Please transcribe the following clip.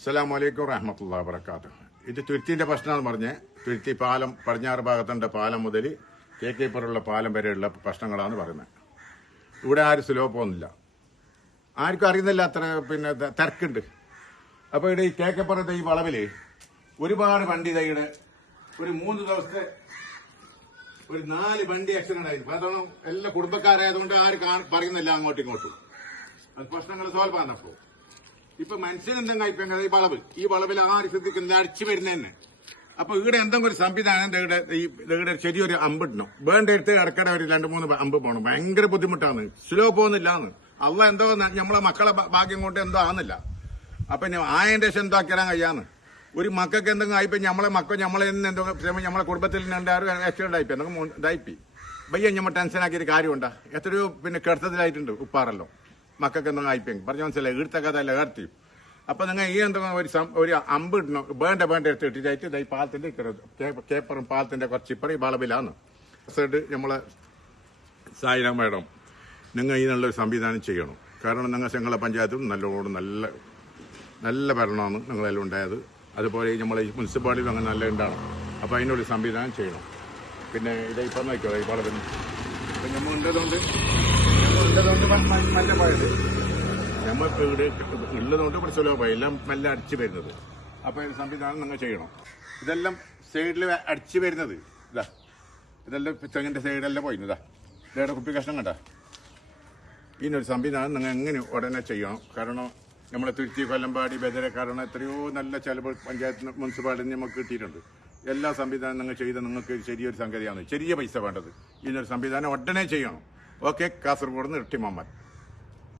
അസ്സലാമു അലൈക്കും വറഹ്മത്തുള്ളാഹി വബറകാതുഹു. ഇത് തുരുത്തിന്റെ പ്രശ്നമാണെന്ന് പറഞ്ഞ് തുരുത്തി പാലം പടിഞ്ഞാറ് ഭാഗത്തുണ്ട് പാലം മുതൽ തേക്കേപ്പുറമുള്ള പാലം വരെയുള്ള പ്രശ്നങ്ങളാണ് പറയുന്നത്. ഇവിടെ ആരും സ്ലോ പോകുന്നില്ല, ആർക്കും അറിയുന്നില്ല, അത്ര തിരക്കുണ്ട്. അപ്പോൾ ഇവിടെ ഈ തേക്കേപ്പുറത്തെ ഈ വളവില് ഒരുപാട് വണ്ടി തൈയുടെ ഒരു 3 ദിവസത്തെ ഒരു 4 വണ്ടി ആക്സിഡന്റ് ആയിരുന്നു. അതാണ് എല്ലാ കുടുംബക്കാരായതുകൊണ്ട് ആരും പറയുന്നില്ല അങ്ങോട്ടും ഇങ്ങോട്ടും. അത് പ്രശ്നങ്ങൾ സോൾവ് ആകുന്നപ്പോ ഇപ്പൊ മനുഷ്യനെന്തെങ്കിലും ഈ വളവിൽ ആര് ശ്രദ്ധിക്കുന്നത് അടിച്ചു വരുന്നതന്നെ. അപ്പൊ ഇവിടെ എന്തെങ്കിലും ഒരു സംവിധാനം ഇവിടെ ചെറിയൊരു അമ്പിടണം. വേണ്ട എടുത്ത് ഇടയ്ക്കിടെ ഒരു 2-3 അമ്പ് പോകണം. ഭയങ്കര ബുദ്ധിമുട്ടാണ്, സ്ലോ പോകുന്നില്ലാന്ന്. അള്ള എന്തോ നമ്മളെ മക്കളെ ഭാഗ്യം കൊണ്ട് എന്തോ ആകുന്നില്ല. അപ്പൊ ആയതിന്റെ ശേഷം എന്തോ ആക്കിയാൻ കഴിയാന്ന്. ഒരു മക്കൾക്ക് എന്തെങ്കിലും ആയിപ്പോ നമ്മളെ എന്തോ നമ്മളെ കുടുംബത്തിൽ 2 ആക്സിഡന്റ് ആയിപ്പോ എന്തെങ്കിലും ഇതായിപ്പി ഭയ്യ നമ്മൾ ടെൻഷനാക്കിയൊരു കാര്യമുണ്ടാ. എത്രയോ കിടത്തത്തിലായിട്ടുണ്ട് ഉപ്പാറല്ലോ. മക്കൾക്ക് എന്തെങ്കിലും ആയിപ്പോ പറഞ്ഞ മനസ്സിലായി ഈടുത്ത കഥ അല്ല കടത്തി. അപ്പൊ നിങ്ങൾ ഈ എന്തെങ്കിലും ഒരു അമ്പ് ഇടണം. വേണ്ട എടുത്ത് ഇട്ടിട്ടായിട്ട് ഈ പാലത്തിന്റെ കേപ്പറും പാലത്തിന്റെ കുറച്ച് ഇപ്പറ ഈ വളവിലാണ് സൈഡ്. നമ്മളെ സായിരാം മേഡം നിങ്ങൾ ഇതിനുള്ളൊരു സംവിധാനം ചെയ്യണം. കാരണം നിങ്ങളെ പഞ്ചായത്തും നല്ലോണം നല്ല ഭരണമാണ് നിങ്ങളെല്ലാം ഉണ്ടായത്. അതുപോലെ നമ്മളെ ഈ മുനിസിപ്പാലിറ്റിയും അങ്ങനെ നല്ല ഉണ്ടാവണം. അപ്പൊ അതിനൊരു സംവിധാനം ചെയ്യണം. പിന്നെ ഇപ്പം നോക്കിയോ ഈ വളവിന് നമ്മൾ ഉണ്ടതുകൊണ്ട് നല്ല പോയത് നമ്മൾക്ക് ഇവിടെ ഉള്ളതുകൊണ്ട് ഇവിടെ സുലഭമായി എല്ലാം നല്ല അടിച്ചു വരുന്നത്. അപ്പൊ ഈ സംവിധാനം നിങ്ങൾ ചെയ്യണം. ഇതെല്ലാം സൈഡിൽ അടിച്ചു വരുന്നത് ഇതെല്ലാം തെങ്ങിന്റെ സൈഡെല്ലാം പോയിരുന്നതാ. ഇതേടെ കുപ്പി കഷ്ണം കണ്ട. ഇതിനൊരു സംവിധാനം നിങ്ങൾ എങ്ങനെ ഉടനെ ചെയ്യണം. കാരണം നമ്മളെ തുരുത്തി കൊല്ലമ്പാടി ബദര കാരണം എത്രയോ നല്ല ചെലവ് പഞ്ചായത്ത് മുനിസിപ്പാലിറ്റി നമുക്ക് കിട്ടിയിട്ടുണ്ട്. എല്ലാ സംവിധാനം നിങ്ങൾ ചെയ്ത് നിങ്ങൾക്ക് ചെറിയൊരു സംഗതിയാണ്, ചെറിയ പൈസ വേണ്ടത്. ഇതിനൊരു സംവിധാനം ഉടനെ ചെയ്യണം. ഓക്കെ. കാസർഗോഡ് നിന്ന് ഇട്ടി മുഹമ്മദ്.